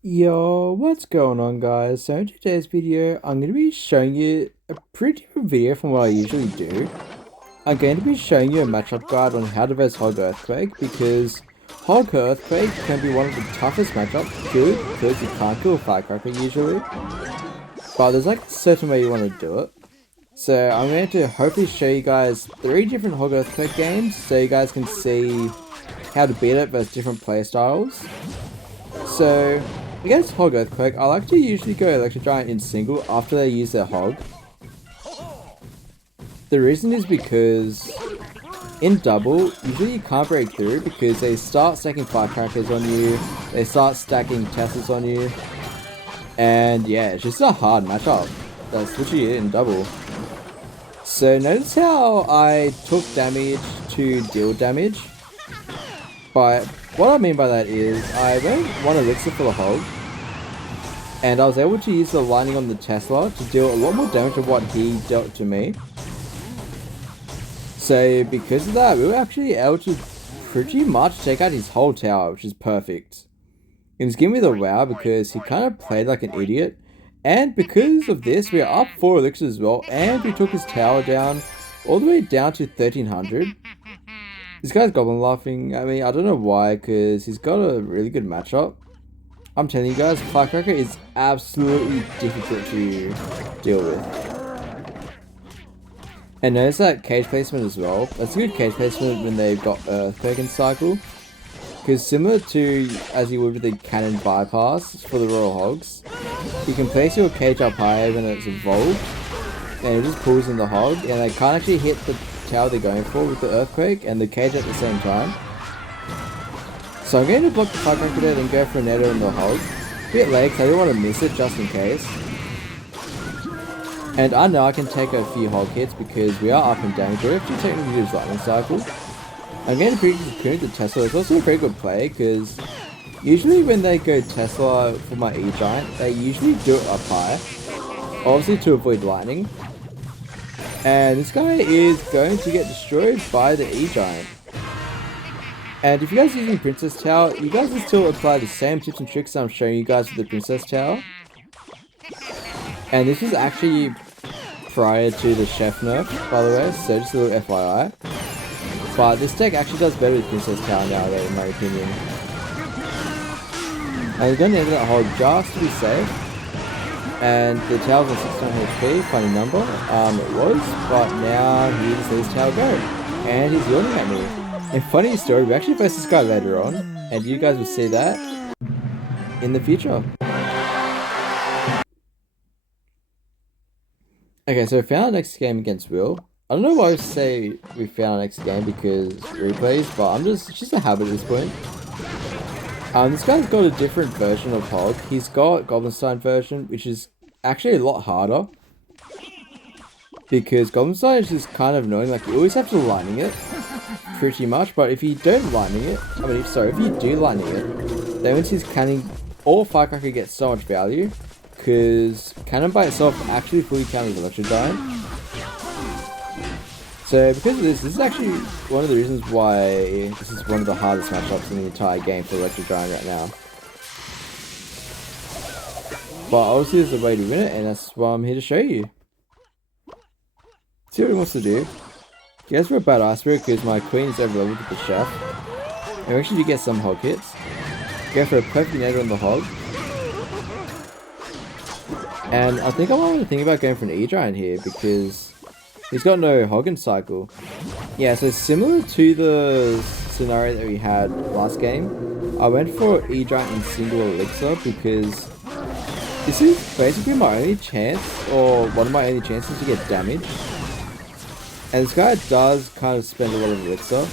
Yo, what's going on, guys? So in today's video, I'm going to be showing you a pretty different video from what I usually do. I'm going to be showing you a matchup guide on how to verse Hog Earthquake because Hog Earthquake can be one of the toughest matchups to kill because you can't kill a Firecracker usually. But there's like a certain way you want to do it. So I'm going to hopefully show you guys 3 different Hog Earthquake games so you guys can see how to beat it versus different playstyles. So, against Hog Earthquake, I like to usually go Electro Giant in single after they use their Hog. The reason is because in double, usually you can't break through because they start stacking Firecrackers on you, they start stacking Teslas on you, and yeah, it's just a hard matchup. That's literally it in double. So notice how I took damage to deal damage. But what I mean by that is I went 1 elixir for the Hog, and I was able to use the lightning on the Tesla to deal a lot more damage than what he dealt to me. So because of that, we were actually able to pretty much take out his whole tower, which is perfect. He was giving me the wow because he kind of played like an idiot. And because of this, we are up 4 elixirs as well, and we took his tower down all the way down to 1300. This guy's goblin laughing at me. I don't know why, because he's got a really good matchup. I'm telling you guys, Firecracker is absolutely difficult to deal with. And notice that cage placement as well. That's a good cage placement when they've got Earthquake and Cycle. Because similar to as you would with the Cannon Bypass for the Royal Hogs, you can place your cage up higher when it's evolved, and it just pulls in the Hog, and they can't actually hit the tower they're going for with the Earthquake and the cage at the same time. So I'm going to block the Firecracker there, then go for a Nether and the Hog. A bit late because I don't want to miss it just in case. And I know I can take a few Hog hits because we are up in damage. We have to technically use Lightning Cycle. I'm going to pretty good the Tesla. It's also a very good play because usually when they go Tesla for my E-Giant, they usually do it up high. Obviously to avoid lightning. And this guy is going to get destroyed by the E-Giant. And if you guys are using Princess Tower, you guys can still apply the same tips and tricks I'm showing you guys with the Princess Tower. And this was actually prior to the Chef nerf, by the way, so just a little FYI. But this deck actually does better with Princess Tower nowadays, in my opinion. And he's going to enter that hole just to be safe. And the tower's on 69 HP, funny number. It was, but now he just lets tower go. And he's yawning at me. And funny story, we actually face this guy later on, and you guys will see that in the future. Okay, so we found our next game against Will. I don't know why I say we found our next game because replays, but it's just a habit at this point. This guy's got a different version of Hog. He's got Goblinstein version, which is actually a lot harder. Because Goblinstein is just kind of annoying, like you always have to lightning it. Pretty much, but if you don't lightning it, if you do lightning it, then once his cannon or Firecracker gets so much value, because cannon by itself actually fully counters Electro Giant. So because of this is actually one of the reasons why this is one of the hardest matchups in the entire game for Electro Giant right now. But obviously there's a way to win it, and that's what I'm here to show you. See what he wants to do. He goes for a bad Ice Spirit because my queen is over leveled with the Chef. And we actually do get some Hog hits. Go for a perfect Nether on the Hog. And I think I want to think about going for an E-Giant here because he's got no Hog and Cycle. Yeah, so similar to the scenario that we had last game, I went for E-Giant and single Elixir because this is basically my only chance, or one of my only chances to get damage. And this guy does kind of spend a lot of elixir,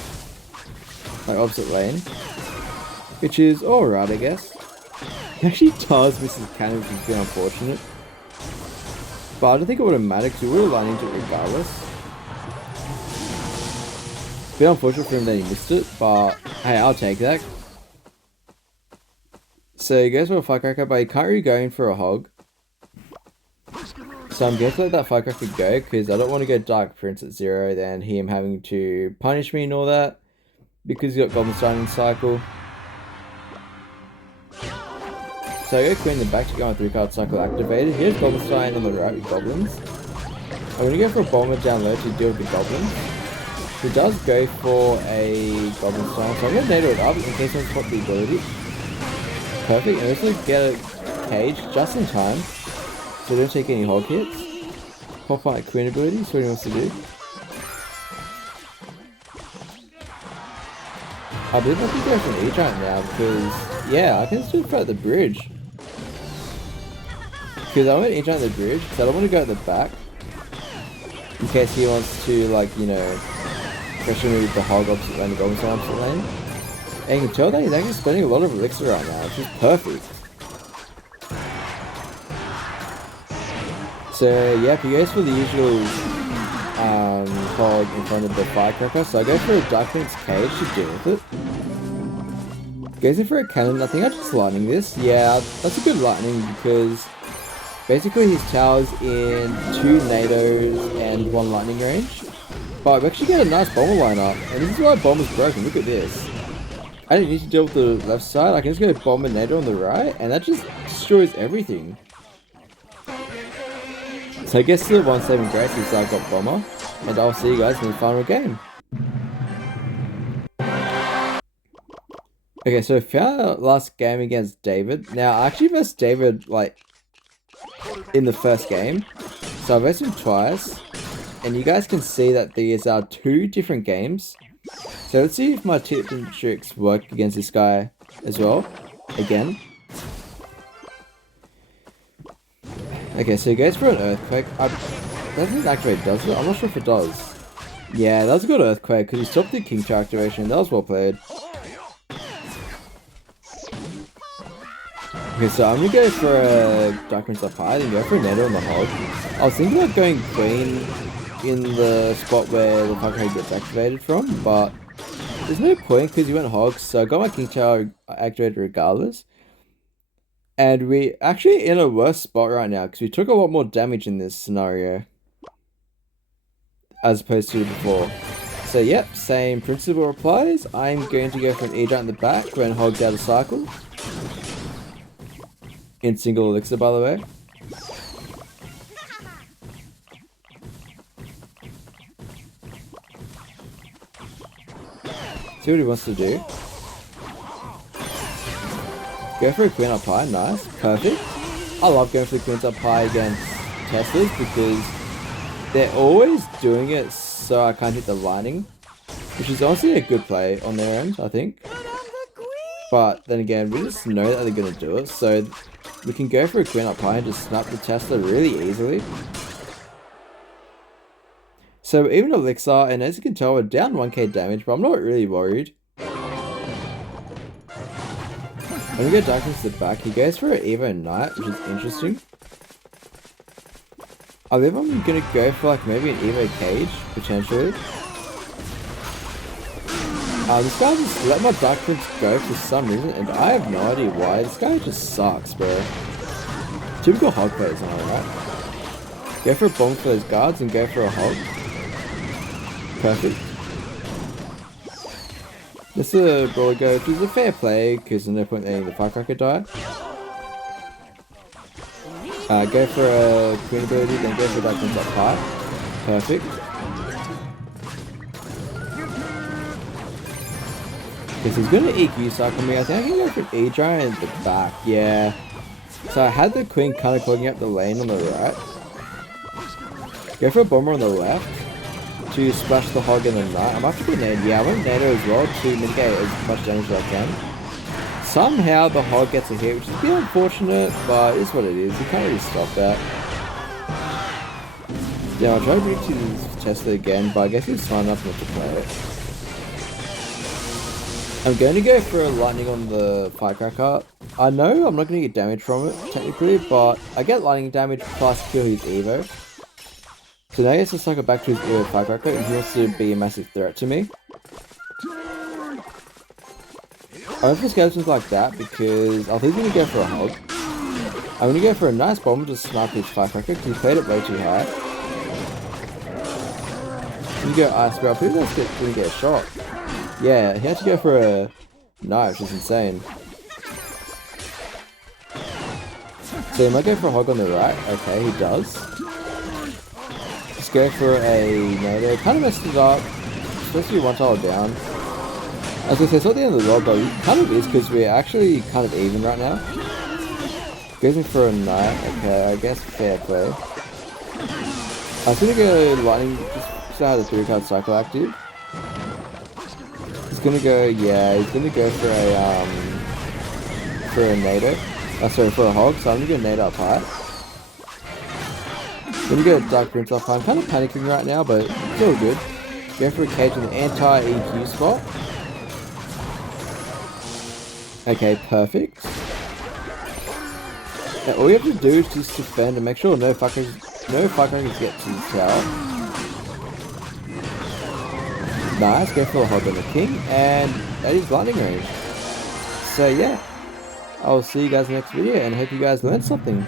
like opposite lane, which is alright, I guess. He actually does miss his cannon, which is a bit unfortunate. But I don't think it would have mattered because we would have lined into it regardless. It's a bit unfortunate for him that he missed it, but hey, I'll take that. So he goes for a Firecracker, but he can't really go in for a Hog. So I'm going to let that Firecracker go because I don't want to go Dark Prince at 0, then him having to punish me and all that because he got Goblinstein in cycle. So So I go Queen in the back to get my 3-card cycle activated. Here's Goblin on the right with Goblins. I'm going to go for a Bomber down low to deal with the Goblins. He does go for a Goblin Style, so I'm going to NATO it up in case I spot the ability. Perfect, and also get a cage just in time, so we don't take any hog hits. Pop out Queen ability, that's what he wants to do. I believe I can go for an E-Giant now because, yeah, I can still fight the bridge. Because I want to E-Giant the bridge, because I don't want to go at the back. In case he wants to, like, you know, pressure me with the hog opposite lane, the Goblin Style opposite lane. And you can tell that he's actually spending a lot of elixir right now, which is perfect. So yeah, he goes for the usual hog in front of the firecracker, so I go for a Dark Phoenix cage to deal with it. Goes in for a cannon, I think I just lightning this. Yeah, that's a good lightning because basically his tower's in 2 NATOs and 1 lightning range. But we actually get a nice bomber lineup, and this is why bomber's broken, look at this. I didn't need to deal with the left side, I can just go bomber NATO on the right, and that just destroys everything. So I guess the one saving grace is I got bomber, and I'll see you guys in the final game. Okay, so I found our last game against David. Now, I actually missed David, like, in the first game. So I missed him twice, and you guys can see that these are 2 different games. So let's see if my tips and tricks work against this guy as well, again. Okay, so he goes for an Earthquake. Doesn't activate, does it? I'm not sure if it does. Yeah, that was a good Earthquake, because he stopped the King Tower activation. That was well played. Okay, so I'm going to go for a Dark Prince up high, then go for a NATO on the hog. I was thinking about going Queen in the spot where the Firecracker gets activated from, but there's no point because you went hog, so I got my King Tower activated regardless. And we're actually in a worse spot right now because we took a lot more damage in this scenario as opposed to before. So yep, same principle applies. I'm going to go for an E-Giant in the back when hog's out of cycle. In single elixir, by the way. See what he wants to do. Go for a Queen up high, nice, perfect. I love going for the Queens up high against Teslas because they're always doing it so I can't hit the lightning. Which is honestly a good play on their end, I think. But then again, we just know that they're going to do it, so we can go for a Queen up high and just snap the Tesla really easily. So even Elixir, and as you can tell, we're down 1k damage, but I'm not really worried. When we go Darkness to the back, he goes for an Evo Knight, which is interesting. I believe I'm going to go for like maybe an Evo Cage, potentially. This guy just let my Dark Prince go for some reason, and I have no idea why. This guy just sucks, bro. Typical hog players, am I right? Go for a bomb for those guards and go for a hog. Perfect. This is a brawler go, which is a fair play, because there's no point letting the Firecracker die. Go for a Queen ability, then go for Dark Prince up high. Perfect. Because he's going to EQ cycle me. I think I can go for an E-Giant at the back. Yeah. So I had the Queen kind of clogging up the lane on the right. Go for a Bomber on the left to splash the hog in the Knight. I'm actually going to, yeah, I want NATO as well to mitigate as much damage as I can. Somehow the hog gets a hit, which is a bit unfortunate, but it's what it is. You can't really stop that. Yeah, I'll try to reach his Tesla again, but I guess he's fine enough not to play it. I'm going to go for a lightning on the Firecracker. I know I'm not going to get damage from it, technically, but I get lightning damage plus kill his Evo. So now he has to cycle back to his Evo Firecracker, and he wants to be a massive threat to me. I went for skeletons like that because I think he's going to go for a hog. I'm going to go for a nice bomber to snipe his Firecracker because he played it way too high. You go Ice Barrel, please let's going to get a shot. Yeah, he had to go for a knife, which is insane. So he might go for a hog on the right. Okay, he does. Let's go for a NATO. Kind of messed it up. Supposed to be one tile down. I was gonna say it's not the end of the world, but it kind of is because we're actually kind of even right now. Goes in for a knight. Okay, I guess fair play. I was gonna go lightning just to have the 3-card cycle active. He's gonna go, yeah, he's gonna go for a NATO. Sorry, for a hog, so I'm gonna go NATO up high. I'm gonna go Dark Prince up high. I'm kind of panicking right now, but it's all good. Go for a cage in the anti-EQ spot. Okay, perfect. Now, all you have to do is just defend and make sure no fuckers get to the tower. Nice, go for the hog on the king, and that is lightning range. So yeah, I'll see you guys in the next video, and I hope you guys learned something.